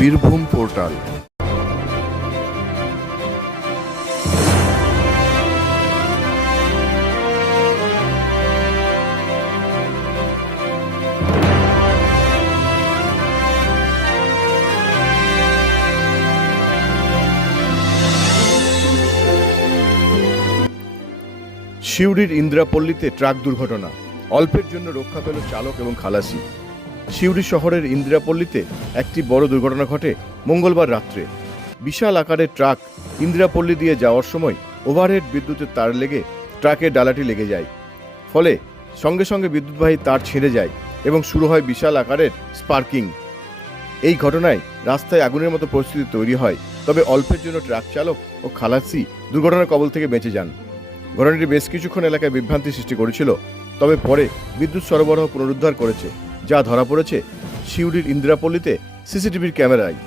Birbhum portal. সিউড়ির ইন্দ্রাপল্লীতে truck দুর্ঘটনা। অল্পের জন্য রক্ষা পেল চালক এবং খালাসি। সিউড়ি শহরের ইন্দিরাপল্লীতে একটি বড় দুর্ঘটনা ঘটে মঙ্গলবার রাত্রে। বিশাল আকারের ট্রাক ইন্দিরাপল্লী দিয়ে যাওয়ার সময় ওভারহেড বিদ্যুতের তার লেগে ট্রাকের ডালাটি লেগে যায়। ফলে সঙ্গে সঙ্গে বিদ্যুৎবাহী তার ছিঁড়ে যায় এবং শুরু হয় বিশাল আকারের স্পার্কিং। এই ঘটনায় রাস্তায় আগুনের মতো পরিস্থিতি তৈরি হয়, তবে অল্পের জন্য ট্রাক চালক ও খালাসি দুর্ঘটনার কবল থেকে বেঁচে যান। ঘটনাটি বেশ কিছুক্ষণ এলাকায় বিভ্রান্তি সৃষ্টি করেছিল, তবে পরে বিদ্যুৎ সরবরাহ পুনরুদ্ধার করেছে। যা ধরা পড়েছে সিউড়ির ইন্দিরাপল্লিতে সিসিটিভির ক্যামেরায়।